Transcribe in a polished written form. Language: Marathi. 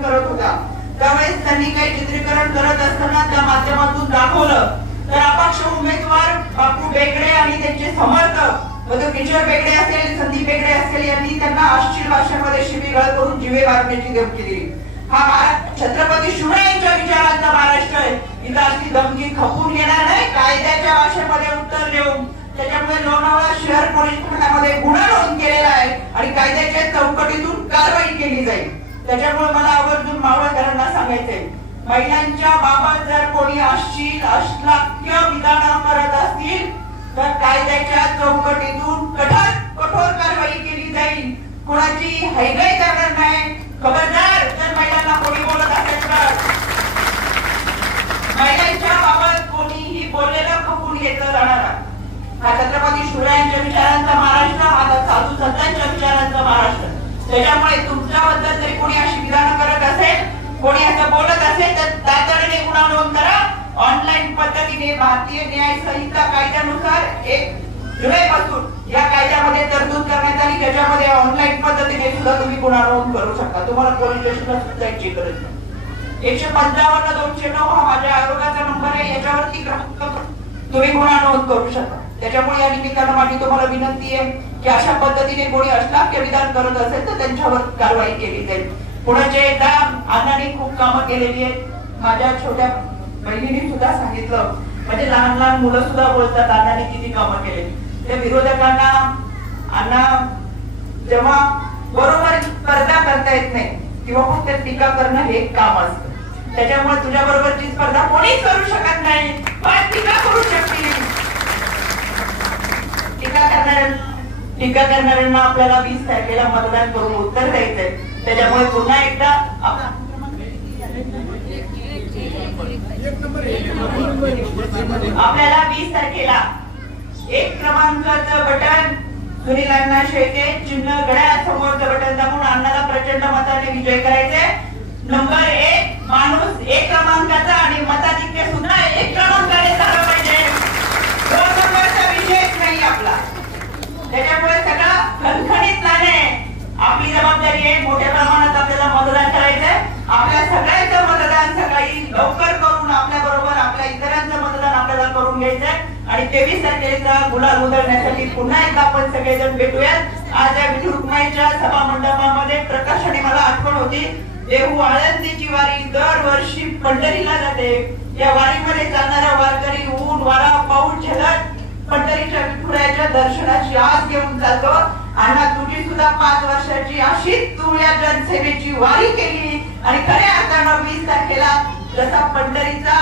चित्रीकरण करत होता, त्यावेळेस त्यांनी काही चित्रीकरण करत असताना त्या माध्यमातून दाखवलं तर अपक्ष उमेदवार बापू बेगडे आणि त्यांचे समर्थक किशोर बेगडे असेल, संदीप बेगडे असेल यांनी त्यांना अश्लील भाषेमध्ये शिवीगाळ करून जीवे मारण्याची धमकी दिली. हा छत्रपती शिवरायांच्या विचारांचा महाराष्ट्र आहे. इथं अशी धमकी खपून घेणार नाही, कायद्याच्या भाषेमध्ये उत्तर देऊन. त्याच्यामुळे लोणावळा शहर पोलीस ठाण्यामध्ये गुन्हा नोंद केलेला आहे आणि कायद्याच्या चौकटीतून कारवाई केली जाईल. त्याच्यामुळे मला आवर्जून मावळकरांना सांगायचंय, महिलांच्या बाबत जर कोणी अश्लील विधान करत असतील तर कायद्याच्या चौकटीतून कठोर कारवाई केली जाईल. कोणाची हैगाई करणार नाही. खबरदार जर महिलांना कोणी बोलत असेल तर महिलांच्या बाबत कोणीही बोललेलं खपून घेतलं जाणार. हा छत्रपती शिवरायांच्या विचारांचा महाराष्ट्र, हा साधू संतांच्या विचारांचा महाराष्ट्र. त्याच्यामुळे तुमच्याबद्दल जरी कोणी अशी विधानं करत असेल, कोणी असं बोलत असेल तर तातडीने गुन्हा नोंद करा. ऑनलाईन पद्धतीने भारतीय न्याय संहिता कायद्यानुसार 1 जुलैपासून या कायद्यामध्ये तरतूद करण्यात आली, त्याच्यामध्ये ऑनलाईन पद्धतीने सुद्धा तुम्ही गुन्हा नोंद करू शकता. तुम्हाला पोलीस स्टेशनला सुद्धा जायची गरज नाही. 155-209 हा माझ्या आयोगाचा नंबर आहे, याच्यावरती तुम्ही गुन्हा नोंद करू शकता. त्याच्यामुळे या निमित्तानं माझी तुम्हाला विनंती आहे की अशा पद्धतीने कोणी अश्लील विधान करत असेल तर त्यांच्यावर कारवाई केली जाईल. पुण्याचे एकदा अण्णांनी खूप कामं केलेली आहेत. माझ्या छोट्या बहिणीने सुद्धा सांगितलं, म्हणजे लहान लहान मुलं सुद्धा बोलतात अण्णांनी किती कामं केली. त्या विरोधकांना अण्णा जेव्हा बरोबर स्पर्धा करता येत नाही किंवा फक्त टीका करणं हे काम असतं. त्याच्यामुळे तुझ्या बरोबरची स्पर्धा कोणीच करू शकत नाही, पण टीका करू शकतील. टीका करणाऱ्यांना आपल्याला 20 तारखेला मतदान करून उत्तर द्यायचंय. त्याच्यामुळे पुन्हा एकदा आपल्याला 20 तारखेला 1 क्रमांकाचं बटन सुनील अण्णा शेळके चिन्ह घड्याळासमोरचं बटन दाबून अण्णाला प्रचंड मताने विजय करायचे. नंबर 1 माणूस 1 क्रमांकाचा आणि मताधिक्य सुद्धा 1 क्रमांकाने झालं पाहिजे. 2 नंबरचा विषयच नाही आपला. त्याच्यामुळे सगळं खणखणीतपणे आपली जबाबदारी आहे. मोठ्या प्रमाणात आपल्याला मतदान करायचंय. आपल्या सगळ्यांचं मतदान सकाळी लवकर करून आपल्या बरोबर आपल्या इतरांचं मतदान आपल्याला करून घ्यायचंय आणि 23 तारखेला गुलाल उधळण्यासाठी पुन्हा एकदा आपण सगळेजण भेटूयात. आज या विठू रुक्माईच्या सभा मंडपामध्ये प्रकाशाने मला आठवण होती, देहू आळंदीची वारी दरवर्षी पंढरीला जाते. या वारीमध्ये चालणारा वारकरी ऊन वारा पाऊस झेलत पंढरीच्या विठुरायाच्या दर्शनाची आस घेऊन जातो. अण्णा तुझी सुद्धा 5 वर्षाची अशीच तू या जनसेवेची वारी केली आणि खऱ्या अर्थानं 20 तारखेला जसा पंढरीचा